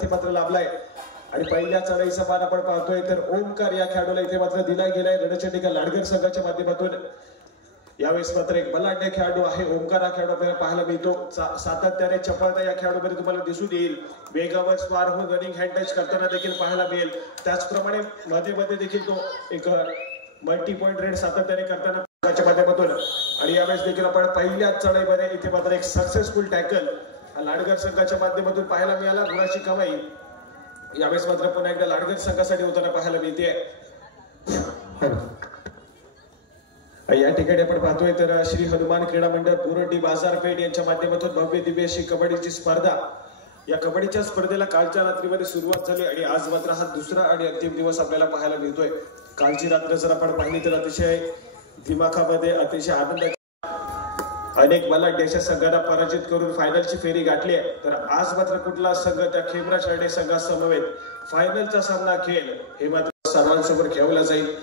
ते मात्र लाभलाय आणि पहिल्या चढाईचा मान आपण पाहतोय तर ओमकार या खेळाडूला इथे मात्र दिला गेलाय रणचंडिका लाडगर संघाच्या माध्यमातून। यावेळेस मात्र एक बलाढ्य खेळाडू आहे ओमकार हा खेळाडू आपल्याला पाहायला मिळतो। सातत्याने चपळता या खेळाडूमध्ये तुम्हाला दिसून येईल। वेगावर स्वार होऊन रनिंग हँड टच करताना देखील पाहायला मिळेल। त्याचप्रमाणे मध्ये मध्ये देखील तो एक मल्टी पॉइंट रेड सातत्याने करताना संघाच्या माध्यमातून। आणि यावेळेस देखील आपण पहिल्या चढाईमध्ये इथे मात्र एक सक्सेसफुल टॅकल लाडगर संघाच्या माध्यमातून पाहायला मिळाला। गुणाची कमाई यावेळेस मात्र पुन्हा एकदा लाडगर संघासाठी होताना पाहायला मिळते। या ठिकाणी आपण पाहतोय तर श्री हनुमान क्रीडा मंडळ बोरंडी बाजारपेठ यांच्या माध्यमातून भव्य दिव्य अशी कबड्डीची स्पर्धा। या कबड्डीच्या स्पर्धेला कालच्या रात्रीमध्ये सुरुवात झाली आणि आज मात्र हा दुसरा आणि अंतिम दिवस आपल्याला पाहायला मिळतोय। कालची रात्र जर आपण पाहिली तर अतिशय दिमाखामध्ये अतिशय आनंदाची अनेक बलाढ्य अशा संघांना पराजित करून फायनलची फेरी गाठली आहे। तर आज मात्र कुठला संघ त्या खेमरा शर्डे संघासमवेत फायनलचा सामना खेळ हे मात्र सर्वांसमोर खेळवला जाईल।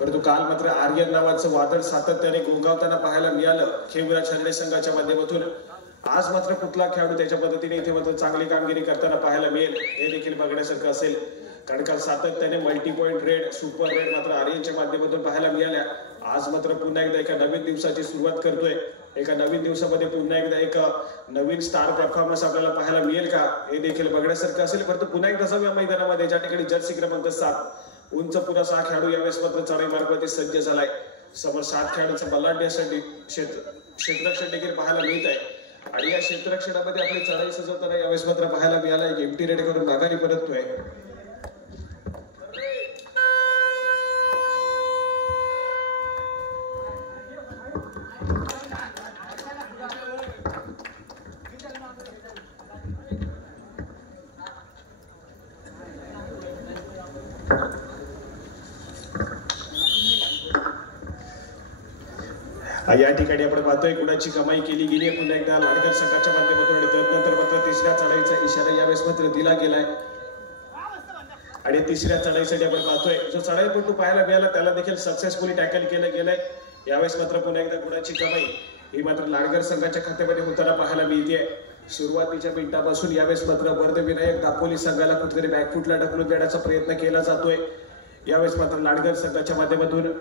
परंतु काल मात्र आर्यन नावाचं वादळ सातत्याने गोंगावताना पाहायला मिळालं खेमरा शर्डे संघाच्या माध्यमातून। आज मात्र कुठला खेळाडू त्याच्या पद्धतीने इथे मात्र चांगली कामगिरी करताना पाहायला मिळेल हे देखील बघण्यासारखं असेल। कारण काल सातत्याने multi point red super red मात्र आर्यनच्या माध्यमातून पाहायला मिळाल्या। आज मात्र पुन्हा एकदा एका नवीन दिवसाची सुरुवात करतोय। एका नवीन दिवसामध्ये पुन्हा एकदा एक नवीन स्टार परफॉर्मन्स आपल्याला पाहायला मिळेल का हे देखील बघण्यासारखं असेल। परंतु पुन्हा एकदा जाऊया मैदानामध्ये ज्या ठिकाणी जर्सी क्रमांक 7 उंच पुरासा हा खेळाडू यावेळेस मात्र चढाई मार्गावरती सज्ज झालाय। समोर 7 खेळाडूंचा बलाढ्य क्षेत्ररक्षण देखील पाहायला मिळत आहे आणि या क्षेत्ररक्षणामध्ये आपली चढाई सजवताना यावेळेस मात्र पाहायला मिळाला एक एमटी रेड करून माघारी परततोय। या ठिकाणी आपण पाहतोय गुणाची कमाई केली गेली आहे पुन्हा एकदा लाडगर संघाच्या माध्यमातून आणि त्यानंतर मात्र तिसऱ्या चढाईचा इशारा यावेळेस मात्र दिला गेलाय। आणि तिसऱ्या चढाईसाठी आपण पाहतोय जो चढाईपटू पाहायला मिळाला त्याला देखील सक्सेसफुली टॅकल केलं गेलंय। यावेळेस मात्र पुन्हा एकदा गुणाची कमाई ही मात्र लाडगर संघाच्या खात्यामध्ये होताना पाहायला मिळते। सुरुवातीच्या मिनिटापासून यावेळेस मात्र वर्धविनायक दापोली संघाला कुठेतरी बॅकफुटला ढकलून देण्याचा प्रयत्न केला जातोय। यावेळेस मात्र लाडगर संघाच्या माध्यमातून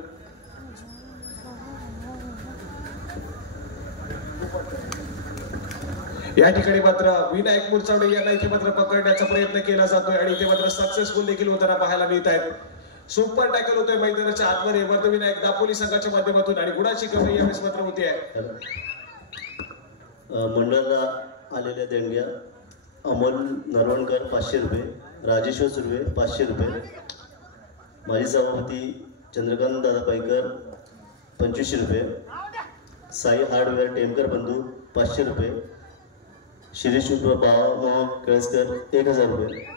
या ठिकाणी मात्र विनायक मुरचावडे यांना इथे मात्र पकडण्याचा प्रयत्न केला जातोय आणि इथे मात्र सक्सेसफुल देखील होताना पाहायला मिळत आहेत। सुपर टॅकल होतोय मैदानाच्या आतमध्ये वर्धविनायक दापोली संघाच्या माध्यमातून आणि गुणाची कमाई यावेळेस मात्र होते आहे। मंडळाला आलेल्या देणग्या अमोल नरवणकर 500 रुपये, राजेश्वर सुर्वे 500 रुपये, माजी सभापती चंद्रकांत दादा पाईकर 2500 रुपये, साई हार्डवेअर टेमकर बंधू 500 रुपये, शिरीष बाळाभाऊ केळसकर 1000 रुपये।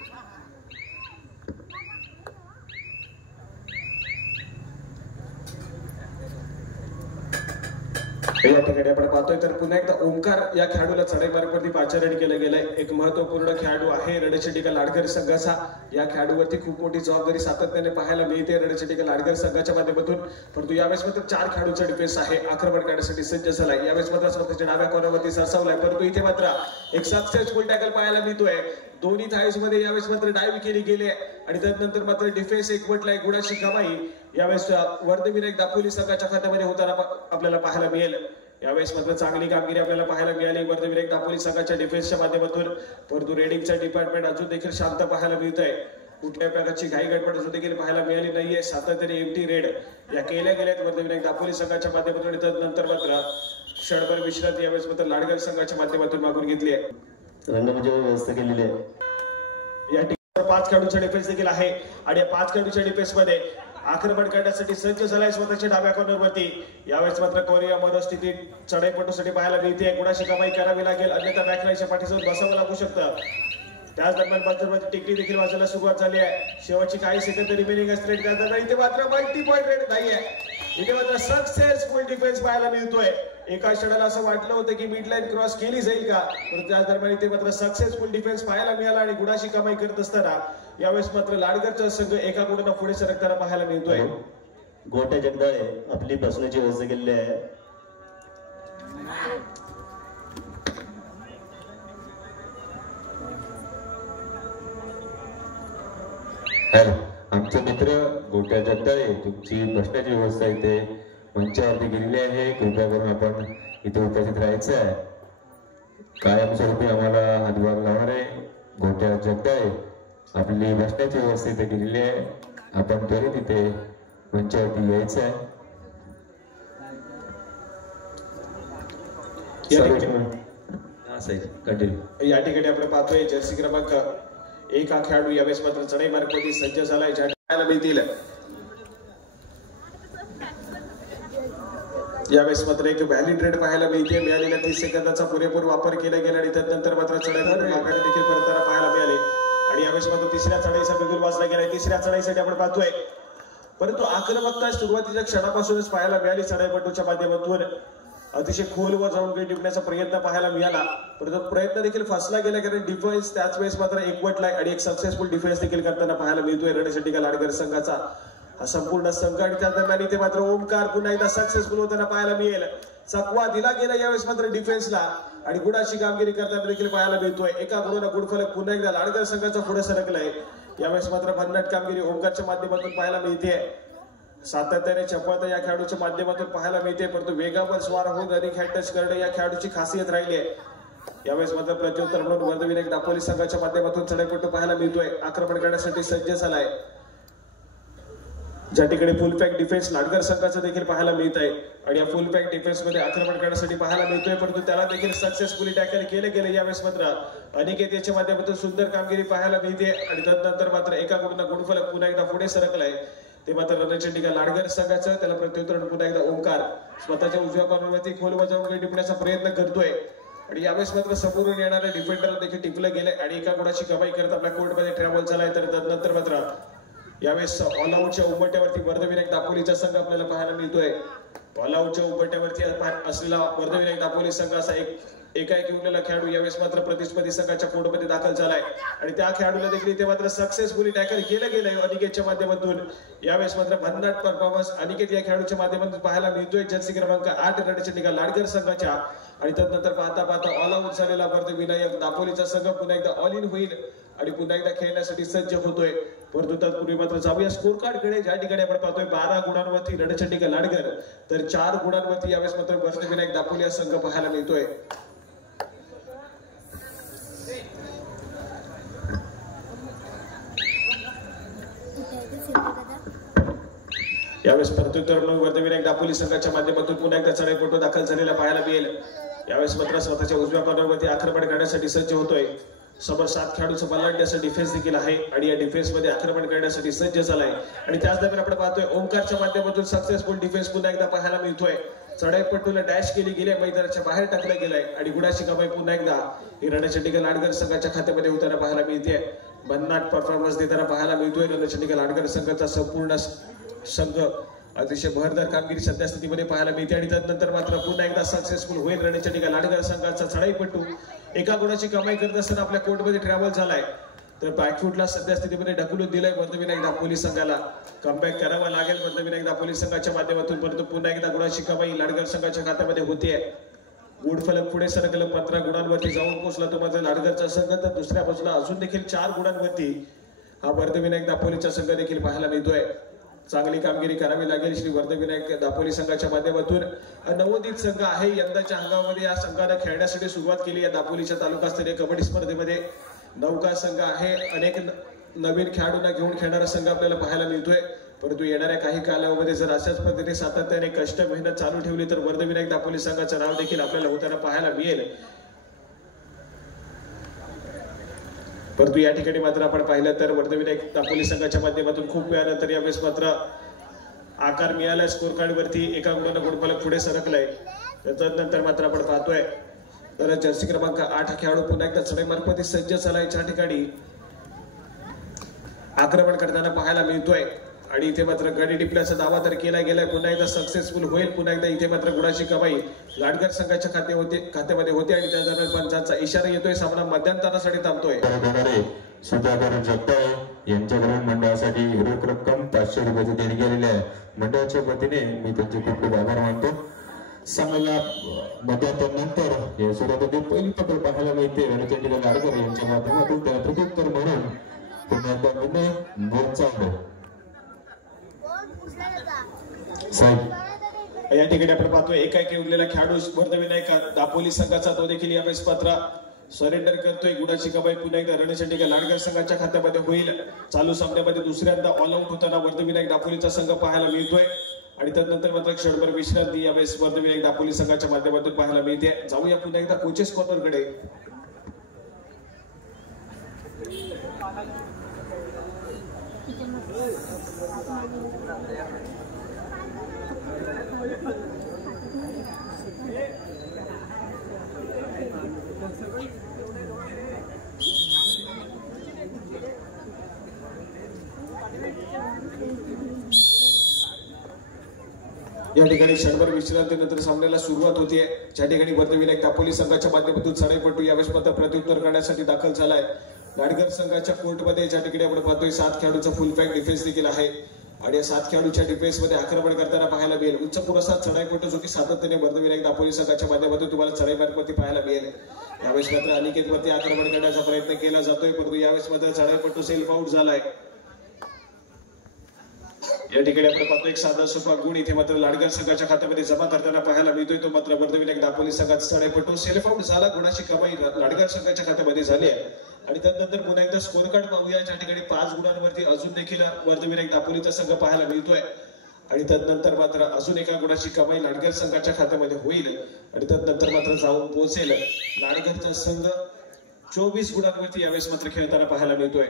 या ठिकाणी आपण पाहतोय तर पुन्हा एकदा ओमकार या खेळाडूला चढाई मार्गावरती पाचारण केलं गेलंय। एक महत्वपूर्ण खेळाडू आहे रणचंडिका लाडगर संघाचा। या खेळाडूवरती खूप मोठी जबाबदारी सातत्याने पाहायला मिळते रणचंडिका लाडगर संघाच्या माध्यमातून। परंतु यावेळेस मात्र 4 खेळाडूचा डिफेन्स आहे आक्रमण करण्यासाठी सज्ज झालाय। यावेळेस मात्र स्वतःच्या डाव्या कॉर्नरवरती सरसावलाय परंतु इथे मात्र एक सक्सेसफुल टॅकल पाहायला मिळतोय। दोन्ही थाळीज मध्ये यावेळेस मात्र डायव्ह केली गेली आणि त्यानंतर मात्र डिफेन्स एकवटलाय। गुणाची कमाई यावेळेस वर्धविनायक दापोली संघाच्या खात्यामध्ये होताना आपल्याला पाहायला मिळेल। यावेळेस मात्र चांगली कामगिरी आपल्याला पाहायला मिळाली वर्धविनायक दापोली संघाच्या डिफेन्सच्या माध्यमातून। परंतु रेडिंगचा डिपार्टमेंट अजून देखील शांत पाहायला मिळत आहे। कुठल्या प्रकारची घाई गडबड अजून देखील पाहायला मिळाली नाहीये। सातत्याने एमटी रेड या केल्या गेल्यात वर्धविनायक दापोली संघाच्या माध्यमातून। त्यानंतर मात्र क्षणभर विश्रांती यावेळेस मात्र लाडगर संघाच्या माध्यमातून मागून घेतली आहे। रंगमंच व्यवस्था केलेली आहे। या ठिकाणी 5 खेळाडूचा डिफेन्स देखील आहे आणि या 5 खेळाडूच्या डिफेन्स मध्ये आक्रमण करण्यासाठी सज्ज झालाय स्वतःच्या डाव्या कॉर्नरवरती। यावेळेस मात्र कोरिया मनस्थिती चढाईपटूसाठी पाहायला मिळते। गुणाची कमाई करावी लागेल अन्यथा बॅकलाईनच्या पाठी जाऊन बसावं लागू शकतं। त्याच दरम्यान बाजूमध्ये टिकटी देखील वाजायला सुरुवात झाली आहे। शेवटची काही सेकंद रिमेनिंग स्ट्रेट करताना इथे मात्र मल्टी पॉइंट रेड नाहीये। इथे मात्र सक्सेसफुल डिफेन्स पाहायला मिळतोय। एका क्षणाला असं वाटलं होतं की मिड लाईन क्रॉस केली जाईल का पण त्याच दरम्यान इथे मात्र सक्सेसफुल डिफेन्स पाहायला मिळाला आणि गुणाची कमाई करत असताना यावेळेस मात्र लाडगरचा संघ एका गुणानं पुढे सरकताना पाहायला मिळतोय। गोट्या जगदाळे आपली बसण्याची व्यवस्था केलेली आहे। आमचे मित्र गोट्या जगदाळे तुमची बसण्याची व्यवस्था इथे मंचावरती केलेली आहे. कृपया करून आपण इथे उपस्थित राहायचं आहे. कायमस्वरूपी आम्हाला हातभार लावणारे गोट्या जगदाळे आपली बसण्याची व्यवस्था इथे केलेली आहे. आपण त्वरित इथे मंचावरती यायचं आहे. या ठिकाणी आपण पाहतोय जर्सी क्रमांक 1 हा खेळाडू यावेळेस मात्र चढाई मार्गामध्ये सज्ज झालाय. ज्या मिळतील यावेळेस मात्र एक व्हॅलिड रेड पाहायला मिळते. मिळालेल्या 30 सेकंदाचा पुरेपूर वापर केला गेला आणि त्यानंतर मात्र चढाई मार्गाने देखील परताना पाहायला मिळाले. आणि यावेळेस मात्र तिसऱ्या चढाईचा बिगुल वाजला गेलाय. तिसऱ्या चढाईसाठी आपण पाहतोय, परंतु आक्रमकता सुरुवातीच्या क्षणापासूनच पाहायला मिळाली. चढाईपटूच्या माध्यमातून अतिशय खोलवर जाऊन काही टिपण्याचा प्रयत्न पाहायला मिळाला, परंतु प्रयत्न देखील फसला गेला कारण डिफेन्स त्याच वेळेस मात्र एकवटलाय आणि एक सक्सेसफुल डिफेन्स देखील करताना पाहायला मिळतोय रणशेट्टी लाडकर संघाचा हा संपूर्ण संघ. आणि त्या दरम्यान इथे मात्र ओमकार पुन्हा एकदा सक्सेसफुल होताना पाहायला मिळेल. चकवा दिला गेला यावेळेस मात्र डिफेन्सला आणि गुणाची कामगिरी करताना देखील पाहायला मिळतोय. एका गुणाला गुणफलक पुन्हा एकदा लाडकर संघाचा पुढे सरकलाय. यावेळेस मात्र भन्नाट कामगिरी ओमकारच्या माध्यमातून पाहायला मिळते. सातत्याने चपळता या खेळाडूच्या माध्यमातून पाहायला मिळते, परंतु वेगावर स्वार होऊन अधिक हॅड टच करणे या खेळाडूची खासियत राहिली आहे. यावेळेस मात्र प्रत्युत्तर म्हणून वर्धविनायक दापोली संघाच्या माध्यमातून चढाईपटू पाहायला मिळतोय. आक्रमण करण्यासाठी सज्ज झालाय. ज्या ठिकाणी फुल पॅक डिफेन्स लाडकर संघाचं देखील पाहायला मिळत आहे आणि या फुल पॅक डिफेन्स मध्ये आक्रमण करण्यासाठी पाहायला मिळतोय, परंतु त्याला देखील सक्सेसफुली टॅकल केले गेले. यावेळेस मात्र अनिकेत याच्या माध्यमातून सुंदर कामगिरी पाहायला मिळते आणि त्यानंतर मात्र एका गुणफलक पुन्हा एकदा पुढे सरकलाय. ते मात्र रणशेट्टी लाडकर संघाचं. त्याला प्रत्युत्तर पुन्हा एकदा ओमकार स्वतःच्या उजव्या कॉर्नरवरती खोलवर जाऊन टिपण्याचा प्रयत्न करतोय आणि यावेळेस मात्र समोरून येणाऱ्या डिफेंडरला देखील टिपलं गेलंय आणि एका गुणाची कमाई करत आपल्या कोर्टमध्ये ट्रॅव्हल झालाय. तर त्यानंतर मात्र यावेळेस ऑल आउटच्या उंबरठ्यावरती वर्धविनायक दापोलीचा संघ आपल्याला पाहायला मिळतोय. ऑल आउटच्या उंबरठ्यावरती असलेला वर्धविनायक दापोली संघ असा एकाएकी उरलेला खेळाडू यावेळेस मात्र प्रतिस्पर्धी संघाच्या कोर्टमध्ये दाखल झालाय आणि त्या खेळाडूला देखील इथे मात्र सक्सेसफुली टॅकल केलं गेलंय अनिकेतच्या माध्यमातून. यावेळेस मात्र भन्नाट परफॉर्मन्स अनिकेत या खेळाडूच्या माध्यमातून पाहायला मिळतोय. जर्सी क्रमांक 8 रणशेट्टी लाडकर संघाच्या. आणि त्यानंतर पाहता पाहता ऑल आउट झालेला वर्धविनायक दापोलीचा संघ पुन्हा एकदा ऑल इन होईल आणि पुन्हा एकदा खेळण्यासाठी सज्ज होतोय. परंतु तत्पूर्वी मात्र जाऊया स्कोर कार्ड कडे. ज्या ठिकाणी आपण पाहतोय 12 गुणांवरती रणशेट्टी लाडकर तर 4 गुणांवरती यावेळेस मात्र वर्धविनायक दापोली संघ पाहायला मिळतोय. यावेळेस प्रत्युत्तर म्हणून वर्धविनायक दापोली संघाच्या माध्यमातून पुन्हा एकदा चढाईपटू दाखल झालेला पाहायला मिळेल. यावेळेस मात्र स्वतःच्या उजव्या कॉर्नरवरती आक्रमण करण्यासाठी सज्ज होतोय. समोर 7 खेळाडूचं बलाढ्य असं डिफेन्स देखील आहे आणि या डिफेन्स मध्ये आक्रमण करण्यासाठी सज्ज झालाय आणि त्याच दरम्यान आपण पाहतोय ओमकारच्या माध्यमातून सक्सेसफुल डिफेन्स पुन्हा एकदा पाहायला मिळतोय. चढाईपटूला डॅश केली गेली, मैदानाच्या बाहेर टाकलं गेलंय आणि गुणाची कमाई पुन्हा एकदा ही रणशेट्टी लाडकर संघाच्या खात्यामध्ये होताना पाहायला मिळते. भन्नाट परफॉर्मन्स देताना पाहायला मिळतोय रणशेट्टी लाडकर संघाचा संपूर्ण संघ. अतिशय भरदार कामगिरी सध्या स्थितीमध्ये पाहायला मिळते आणि त्यानंतर मात्र पुन्हा एकदा सक्सेसफुल होईल रणशेट्टी लाडकर संघाचा चढाईपटू. एका गुणाची कमाई करत असताना आपल्या कोर्टमध्ये ट्रॅव्हल झालाय. तर बॅकफुटला सध्या स्थितीमध्ये ढकलून दिलंय वर्धविनायक दापोली संघाला. कमबॅक करावा लागेल वर्धविनायक दापोली संघाच्या माध्यमातून, परंतु पुन्हा एकदा गुणाची कमाई लाडकर संघाच्या खात्यामध्ये होतीये. गुणफलक पुढे सरकलं 15 गुणांवरती जाऊन पोहोचला तो मात्र लाडकरचा संघ. तर दुसऱ्या बाजूला अजून देखील 4 गुणांवरती हा वर्धविनायक दापोलीचा संघ देखील पाहायला मिळतोय. चांगली कामगिरी करावी लागेल श्री वर्धविनायक दापोली संघाच्या माध्यमातून. नवोदित संघ आहे यंदाच्या हंगामामध्ये. या संघाने खेळण्यासाठी सुरुवात केली. या दापोलीच्या तालुकास्तरीय कबड्डी स्पर्धेमध्ये नौका संघ आहे. अनेक नवीन खेळाडूंना घेऊन खेळणारा संघ आपल्याला पाहायला मिळतोय. परंतु येणाऱ्या काही कालावधीमध्ये जर अशाच पद्धतीने सातत्याने कष्ट मेहनत चालू ठेवली तर वर्धविनायक दापोली संघाचं नाव देखील आपल्याला होताना पाहायला मिळेल. परंतु या ठिकाणी मात्र आपण पाहिलं तर वर्धविनायक दापोली संघाच्या माध्यमातून खूप वेळानंतर यावेळेस मात्र आकार मिळाला स्कोर कार्ड वरती. एका गुणानं गुणफलक पुढे सरकलाय. त्यानंतर मात्र आपण पाहतोय तर जर्सी क्रमांक 8 खेळाडू पुन्हा एकदा चढाईमार्फत सज्ज झालाय. ज्या ठिकाणी आक्रमण करताना पाहायला मिळतोय आणि इथे मात्र गडी टिपल्याचा दावा तर केला गेलाय. पुन्हा एकदा सक्सेसफुल होईल. पुन्हा एकदा इथे मात्र गुणाची कमाई लाडकर संघाच्या खात्यामध्ये होते आणि त्या दरम्यान पंचांचा इशारा येतोय. सामना मध्यंतरासाठी थांबतोय. सुधाकर जगताळे यांच्याकडून मंडळासाठी रोख रक्कम 500 रुपयाची देणगी आलेली आहे. मंडळाच्या वतीने मी त्यांचे खूप खूप आभार मानतो. चांगला मध्यानंतर या सुरुवातीमध्ये पहिली पकड पाहायला मिळते रणचंडीला लाडकर यांच्या माध्यमातून त्याला प्रत्युत्तर म्हणून पुन्हा एकदा विनय बोरचावडे साहेब या ठिकाणी आपण पाहतोय एकाएकी उरलेला खेळाडू वर्धविनायक दापोली संघाचा तो देखील यावेळेस पात्र सरेंडर करतोय. गुणाची कमाई पुन्हा एकदा रणचंडीका लाडकर संघाच्या खात्यामध्ये होईल. चालू सामन्यामध्ये दुसऱ्यांदा ऑल आउट होताना वर्धविनायक दापोलीचा संघ पाहायला मिळतोय आणि त्यानंतर मात्र क्षणभर विश्रांती यावेळेस वर्धविनायक दापोली संघाच्या माध्यमातून पाहायला मिळते. जाऊया पुन्हा एकदा कोचेस कॉर्नरकडे. या ठिकाणी क्षणभर विश्रांतीनंतर सामन्याला सुरुवात होतीये. ज्या ठिकाणी वर्धविनायक दापोली संघाच्या माध्यमातून चढाईपटू यावेळेस मात्र प्रत्युत्तर करण्यासाठी दाखल झालाय लाडकर संघाच्या कोर्टमध्ये. ज्या ठिकाणी आपण पाहतोय 7 खेळाडूचा फुल पॅक डिफेन्स देखील आहे आणि या 7 खेळाडूच्या डिफेन्समध्ये आक्रमण करताना पाहायला मिळेल उच्च पुरस्कार चढाईपटू जो की सातत्याने वर्धविनायक दापोली संघाच्या माध्यमातून तुम्हाला चढाई मार्गावरती पाहायला मिळेल. यावेळेस मात्र अनिकेतवरती आक्रमण करण्याचा प्रयत्न केला जातोय परंतु यावेळेस मात्र चढाईपटू सेल्फ आउट झालाय. या ठिकाणी आपण पाहतो एक साधा सोपा गुण इथे मात्र लाडकर संघाच्या खात्यामध्ये जमा करताना पाहायला मिळतोय. तो मात्र वर्धविनायक दापोली संघाचा चढाईपटू सेल्फ आउट झाला. गुणाची कमाई लाडकर संघाच्या खात्यामध्ये झाली आहे आणि त्यानंतर पुन्हा एकदा स्कोर कार्ड पाहूया. ज्या ठिकाणी 5 गुणांवरती अजून देखील वर्धविनायक दापोलीचा संघ पाहायला मिळतोय आणि त्यानंतर मात्र अजून एका गुणाची कमाई लाडकर संघाच्या खात्यामध्ये होईल आणि त्यानंतर मात्र जाऊन पोहोचेल लाडकरचा संघ 24 गुणांवरती यावेळेस मात्र खेळताना पाहायला मिळतोय.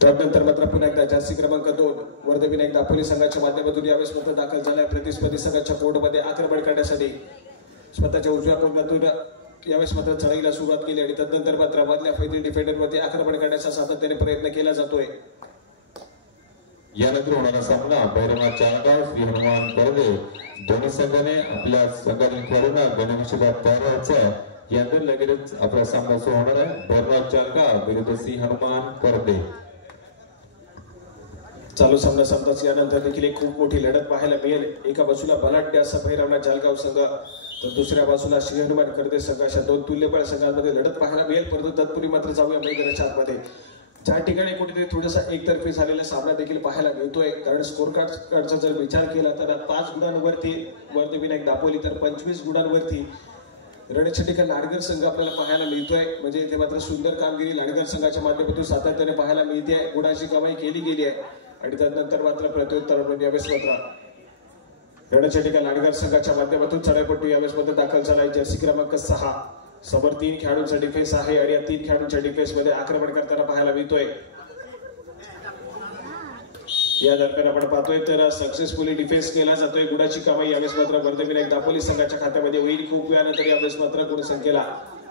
त्यानंतर मात्र पुन्हा एकदा जर्सी क्रमांक 2 वर्धविनायक दापोली संघाच्या माध्यमातून यावेळेस मात्र दाखल झालाय प्रतिस्पर्धी संघाच्या कोर्टमध्ये आक्रमण करण्यासाठी. स्वतःच्या उजव्या कोर्टमधून यावेळेस मात्र चढाईला सुरुवात केली आणि त्यानंतर मात्र मधल्या फैदी डिफेंडरमध्ये आक्रमण करण्याचा सातत्याने प्रयत्न केला जातोय. यानंतर होणारा सामना भैरवनाथ चाळगाव श्री हनुमान परदे दोन्ही संघाने आपल्या संघातील खेळाडूंना गणवेशात तयार व्हायचं आहे. यानंतर लगेच आपला सामना सुरू होणार आहे. भैरवनाथ चाळगाव विरुद्ध श्री हनुमान परदे. चालू सामना संपताच यानंतर देखील एक खूप मोठी लढत पाहायला मिळेल. एका बाजूला बलाढ्य असा भैरवनाथ चाळगाव संघ तर दुसऱ्या बाजूला श्री हनुमान करदे संघ अशा 2 तुल्यबळ संघांमध्ये लढत पाहायला मिळेल. परंतु तत्पूर्वी मात्र जाऊया मैदानाच्या आतमध्ये. ज्या ठिकाणी कुठेतरी थोडासा एकतर्फी झालेला सामना देखील पाहायला मिळतोय कारण स्कोर कार्डचा जर विचार केला तर 5 गुणांवरती वर्धविनायक दापोली तर 25 गुणांवरती रणचंडीका लाडकर संघ आपल्याला पाहायला मिळतोय. म्हणजे इथे मात्र सुंदर कामगिरी लाडकर संघाच्या माध्यमातून सातत्याने पाहायला मिळते. गुणाची कमाई केली गेली आहे आणि त्यानंतर मात्र प्रत्युत्तर यावेळेस मात्र रणचंडीका लाडकर संघाच्या माध्यमातून चढाईपटू यावेळेस मात्र दाखल झालाय. जर्सी क्रमांक 6 समोर 3 खेळाडूंचा डिफेन्स आहे आणि या 3 खेळाडूंच्या डिफेन्स मध्ये आक्रमण करताना पाहायला मिळतोय. या दरम्यान आपण पाहतोय तर सक्सेसफुली डिफेन्स केला जातोय. गुणाची कमाई यावेळेस मात्र वर्धविनायक दापोली संघाच्या खात्यामध्ये होईल. खूप वेळानंतर यावेळेस मात्र गुणसंख्येला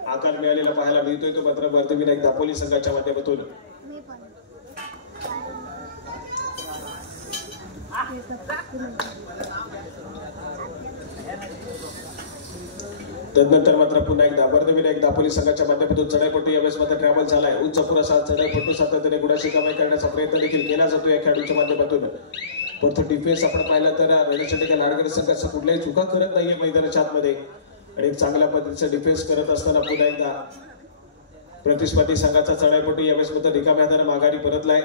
आकार मिळालेला पाहायला मिळतोय. तो मात्र वर्धविनायक दापोली संघाच्या माध्यमातून. त्यानंतर मात्र पुन्हा एकदा वर्धविनायक दापोली संघाच्या माध्यमातून चढाईपटू यावेळेस मात्र ट्रॅव्हल झालाय. उच्च पुरस्कार चढाईपटू सातत्याने गुणाची कमाई करण्याचा प्रयत्न देखील केला जातो या खेळाडूच्या माध्यमातून. परंतु डिफेन्स आपण पाहिला तर रणचंडीका लाडकर संघाचा कुठल्याही चुका करत नाहीये मैदानाच्या आतमध्ये आणि एक चांगल्या पद्धतीचा डिफेन्स करत असताना पुन्हा एकदा प्रतिस्पर्धी संघाचा चढाईपटू यावेळेस मात्र रिकाम्या हाताने माघारी परतलाय.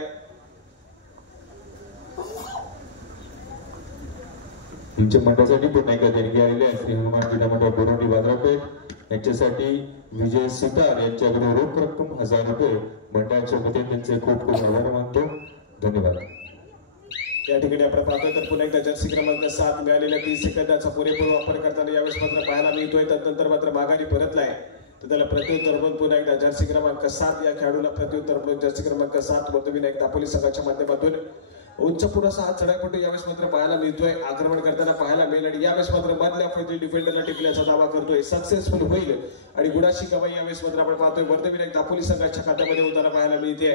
तुमच्या मंडळासाठी पुन्हा एकदा देणगी आलेली आहे. श्री हनुमान क्रीडा मंडळ बोरवडी बाजारपेठ यांच्यासाठी विजय सुतार यांच्याकडे रोख रक्कम 1000 रुपये मंडळाच्या वतीने त्यांचे खूप खूप आभार मानतो. धन्यवाद. या ठिकाणी आपण पाहतोय तर पुन्हा एकदा जर्सी क्रमांक 7 मिळालेल्या 30 सेकंदाचा पुरेपूर वापर करताना यावेळेस मात्र पाहायला मिळतोय. त्यानंतर मात्र माघारी परतलाय तर त्याला प्रत्युत्तर म्हणून पुन्हा एकदा जर्सी क्रमांक 7 या खेळाडूला प्रत्युत्तर म्हणून जर्सी क्रमांक 7 वर्धविनायक दापोली संघाच्या माध्यमातून उच्च पुरस्कार हा चढाईपटू यावेळेस मात्र पाहायला मिळतोय. आक्रमण करताना पाहायला मिळेल आणि यावेळेस मात्र मधल्या फैदी डिफेंडरला टिपल्याचा दावा करतोय. सक्सेसफुल होईल आणि गुणाची कमाई यावेळेस मात्र आपण पाहतोय वर्धविनायक दापोली संघाच्या खात्यामध्ये होताना पाहायला मिळते.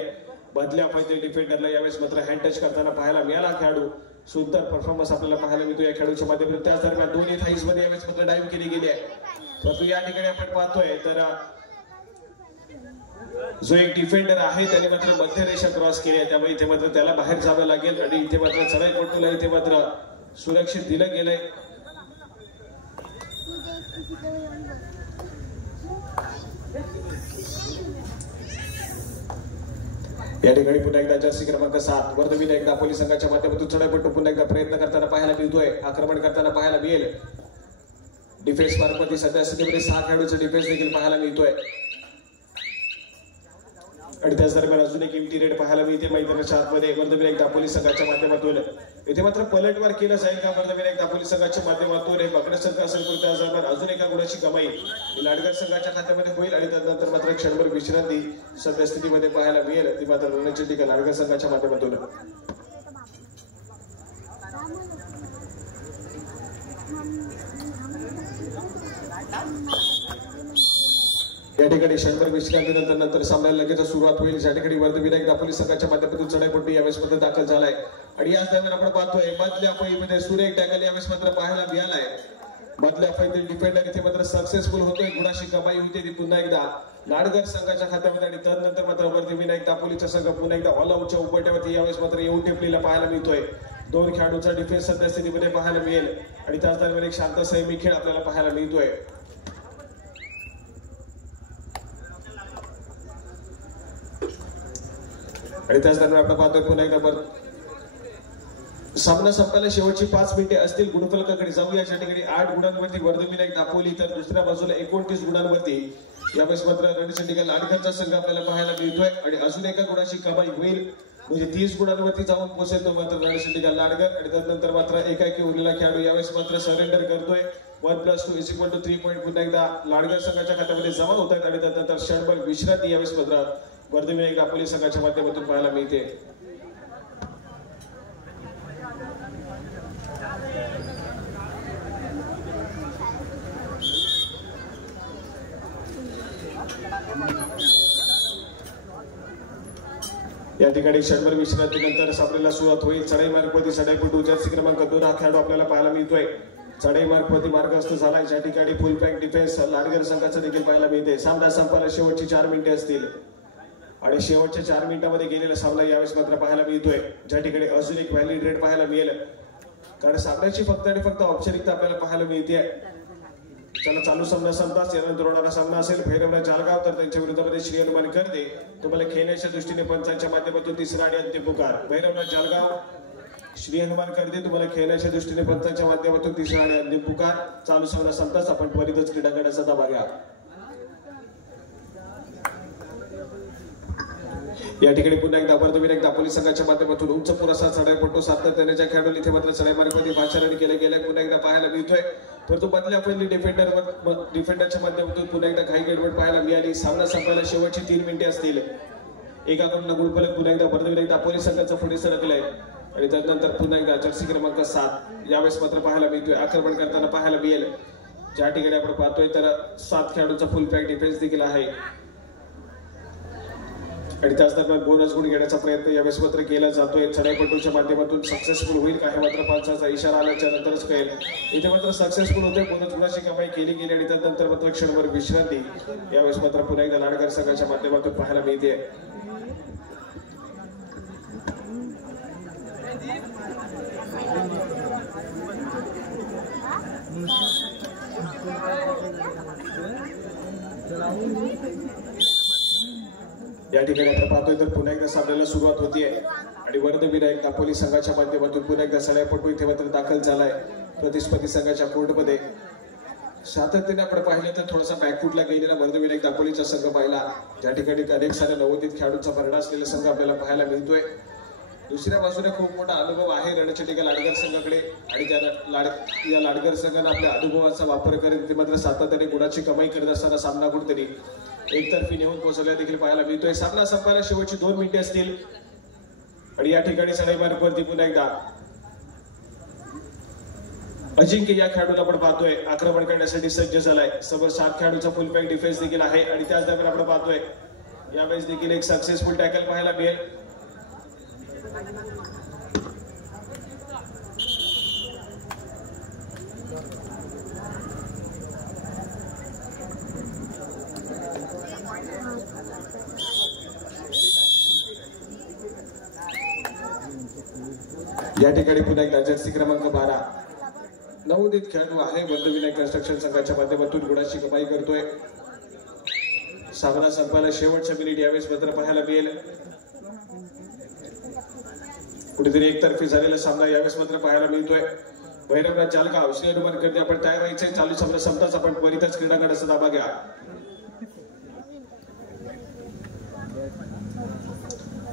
मधल्या फैदी डिफेंडरला यावेळेस मात्र हँड टच करताना पाहायला मिळाला. खेळाडू सुंदर परफॉर्मन्स आपल्याला पाहायला मिळतो या खेळाडूच्या माध्यमातून. त्याच दरम्यान दोन्ही थाईज मध्ये यावेळेस मात्र डाईव्ह केली गेली आहे. परंतु या ठिकाणी आपण पाहतोय तर जो एक डिफेंडर आहे त्याने मात्र मध्य रेषा क्रॉस केली आहे त्यामुळे इथे मात्र त्याला बाहेर जावं लागेल आणि इथे मात्र चढाईपटूला इथे मात्र सुरक्षित दिलं गेलंय. या ठिकाणी पुन्हा एकदा जर्सी क्रमांक 7 वर्धविनायक दापोली संघाच्या माध्यमातून चढाईपट्टू पुन्हा एकदा प्रयत्न करताना पाहायला मिळतोय. आक्रमण करताना पाहायला मिळेल. डिफेन्स मार्फत सध्या स्थितीमध्ये 6 खेळाडूचा डिफेन्स देखील पाहायला मिळतोय. आणि त्याच दरम्यान अजून एक एम्प्टी रेड पाहायला मिळते मैदानाच्या आतमध्ये वर्धविनायक दापोली संघाच्या माध्यमातून. इथे मात्र पलटवार केला जाईल का वर्धविनायक दापोली संघाच्या माध्यमातून? हे बघण्यासारखं असेल. पण त्याच दरम्यान अजून एका गुणाची कमाई लाडगर संघाच्या खात्यामध्ये होईल आणि त्यानंतर मात्र क्षणभर विश्रांती सध्या स्थितीमध्ये पाहायला मिळेल. ती मात्र रणजित लाडगर संघाच्या माध्यमातून. या ठिकाणी क्षणभर विश्रांतीनंतर नंतर सामन्याला लगेच सुरुवात होईल. ज्या ठिकाणी वर्धविनायक दापोली संघाच्या माध्यमातून चढाईपट्टू यावेळेस मध्ये दाखल झालाय आणि याच दरम्यान आपण पाहतोय मधल्या फळीमध्ये सुरेख टॅकल यावेळेस मात्र पाहायला मिळालाय. मधल्या फळीतील डिफेंडर इथे मात्र सक्सेसफुल होतोय. गुणाची कमाई होते ती पुन्हा एकदा लाडगर संघाच्या खात्यामध्ये आणि त्यानंतर मात्र वर्धविनायक दापोलीचा संघ पुन्हा एकदा ऑल आउटच्या उपाट्यावरती यावेळेस मात्र येऊन टेपलेला पाहायला मिळतोय. 2 खेळाडूंचा डिफेन्स सध्या स्थितीमध्ये पाहायला मिळेल आणि त्याच दरम्यान एक शांत संयमी खेळ आपल्याला पाहायला मिळतोय. आणि त्याच दरम्यान आपण पाहतोय पुन्हा एकदा सामना संपायला शेवटची 5 मिनिटे असतील. गुणफलकाकडे जाऊया. या ठिकाणी 8 गुणांवरती वर्धविनायक दापोली तर दुसऱ्या बाजूला 29 गुणांवरती यावेळेस मात्र रणजित लाडकरचा संघ आपल्याला पाहायला मिळतोय आणि अजून एका गुणाची कमाई होईल म्हणजे 30 गुणांवरती जाऊन पोहोचेल तो मात्र रणजित लाडकर. आणि त्यानंतर मात्र एकाएकी उरलेला खेळाडू यावेळेस मात्र सरेंडर करतोय. 1+2 3 पॉईंट पुन्हा एकदा लाडकर संघाच्या खात्यामध्ये जमा होत आहेत आणि त्यानंतर क्षणभर विश्रांती यावेळेस मात्र वर्धविनायक दापोली संघाच्या माध्यमातून पाहायला मिळते. या ठिकाणी क्षणभर विश्रांतीनंतर सामन्याला सुरुवात होईल. चढाई मार्गवरती चढाईपट्टू जर्सी क्रमांक 2 हा खेळाडू आपल्याला पाहायला मिळतोय. चढाई मार्गवरती मार्गस्थ झालाय. ज्या ठिकाणी फुल पॅक डिफेन्स लाडगर संघाचं देखील पाहायला मिळते. सामना संपायला शेवटची 4 मिनिटे असतील आणि शेवटच्या 4 मिनिटांमध्ये गेलेला सामना यावेळेस मात्र पाहायला मिळतोय. ज्या ठिकाणी अजून एक व्हॅलिड रेड पाहायला मिळेल कारण सामन्याची फक्त आणि फक्त औपचारिकता आपल्याला पाहायला मिळते. चला चालू सामना संपताच यानंतर होणारा सामना असेल भैरवनाथ जालगाव तर त्यांच्या विरोधामध्ये श्री हनुमान करदे. तुम्हाला खेळण्याच्या दृष्टीने पंचांच्या माध्यमातून तिसरा आणि अंतिम पुकार. भैरवनाथ जालगाव श्री हनुमान करदे तुम्हाला खेळण्याच्या दृष्टीने पंचांच्या माध्यमातून तिसरा आणि अंतिम पुकार. चालू सामना संपताच आपण त्वरितच क्रीडांगणाचा ताबा घ्या. या ठिकाणी पुन्हा एकदा वर्धविनायक दापोली संघाच्या माध्यमातून उंच पुरस्कार चढाईपट्टू सातत्याने ज्या खेळाडू इथे मात्र चढाई मार्गामध्ये भाषण केले गेले पुन्हा एकदा पाहायला मिळतोय. परंतु बदल्या पहिली डिफेंडरच्या माध्यमातून पुन्हा एकदा काही गडबड पाहायला मिळाली. सामना संपायला शेवटची 3 मिनिटे असतील. एकाकडून गुणफलक पुन्हा एकदा वर्धविनायक दापोली संघाचा पुढे सरकलाय आणि त्यानंतर पुन्हा एकदा जर्सी क्रमांक 7 यावेळेस मात्र पाहायला मिळतोय. आक्रमण करताना पाहायला मिळेल. ज्या ठिकाणी आपण पाहतोय तर 7 खेळाडूंचा फुल पॅक डिफेन्स देखील आहे आणि त्याच दरम्यान बोनस गुण घेण्याचा प्रयत्न यावेळेस मात्र केला जातोय. चढाईपट्टूच्या माध्यमातून सक्सेसफुल होईल का हे मात्र पांचाचा इशारा आल्याच्या नंतरच कळेल. इथे मात्र सक्सेसफुल होते. बोनस गुणाची कमाई केली गेली आणि त्यानंतर मात्र क्षणभर विश्रांती यावेळेस मात्र पुन्हा एकदा लाडकर संघाच्या माध्यमातून पाहायला मिळते. या ठिकाणी आपण पाहतोय तर पुन्हा एकदा सामन्याला सुरुवात होतीये आणि वर्धविनायक दापोली संघाच्या माध्यमातून पुन्हा एकदा चढाईपट्टू इथे मात्र दाखल झालाय प्रतिस्पर्धी संघाच्या कोर्टमध्ये. सातत्याने आपण पाहिलं तर थोडासा बॅकफुटला गेलेला वर्धविनायक दापोलीचा संघ पाहिला. ज्या ठिकाणी अनेक साऱ्या नवोदित खेळाडूंचा भरणा असलेला संघ आपल्याला पाहायला मिळतोय. दुसऱ्या बाजूने खूप मोठा अनुभव आहे रणजित लाडगर संघाकडे आणि या लाडगर संघाने आपल्या अनुभवाचा वापर करत ते मात्र सातत्याने गुणाची कमाई करत असताना सामना कुठेतरी एकतर्फी नेऊन पोहोचवल्या देखील पाहायला मिळतोय. सामना संपायला शेवटची 2 मिनिटे असतील आणि या ठिकाणी चढाई मार्गावरती पुन्हा एकदा अजिंक्य या खेळाडूला आपण पाहतोय आक्रमण करण्यासाठी सज्ज झालाय. समोर 7 खेळाडूचा फुल पॅक डिफेन्स देखील आहे आणि त्याच दरम्यान आपण पाहतोय यावेळेस देखील एक सक्सेसफुल टॅकल पाहायला मिळेल. या ठिकाणी पुन्हा एकदा जर्सी क्रमांक 12 नवोदित खेळाडू आहे बंधविनायक कन्स्ट्रक्शन संघाच्या माध्यमातून गुणाची कमाई करतोय. सामना संपायला शेवटच्या मिनिट यावेळेस मात्र पाहायला मिळेल. कुठेतरी एकतर्फी झालेला सामना यावेळेस मात्र पाहायला मिळतोय. भैरवनाथ जालगाव श्री हनुमान गर्दी आपण तयार व्हायचंय. चालू सामना संपताच आपण त्वरितच क्रीडांगणाचा ताबा घ्या.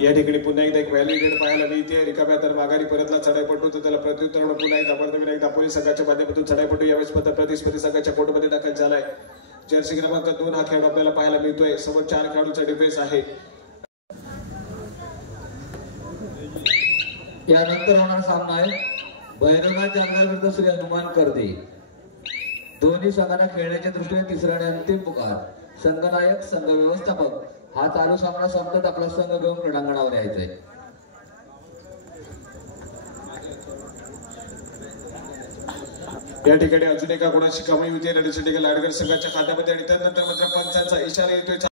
या ठिकाणी पुन्हा एकदा एक व्हॅली रेड पाहायला मिळते. रिकाम्या तर माघारी परतला चढाईपटू तर त्याला प्रत्युत्तर पुन्हा एकदा बंधविनायक दापोली संघाच्या माध्यमातून चढाईपटू यावेळेस मात्र प्रतिस्पर्धी संघाच्या कोर्टमध्ये दाखल झालाय. जर्सी क्रमांक 2 हा खेळाडू आपल्याला पाहायला मिळतोय. समोर 4 खेळाडूंचा डिफेन्स आहे. यानंतर होणारा सामना आहे भैरवनाथ जालगाव विरुद्ध श्री हनुमान कर्दे. दोन्ही संघांना खेळण्याच्या दृष्टीने तिसरा आणि अंतिम पुकार. संघनायक संघ व्यवस्थापक हा चालू सामना संपत आपला संघ घेऊन क्रीडांगणावर यायचंय. या ठिकाणी अजून एका गुणाची कमाई होती रणजित लाडगर संघाच्या खात्यामध्ये आणि त्यानंतर मात्र पंचांचा इशारा येतोय.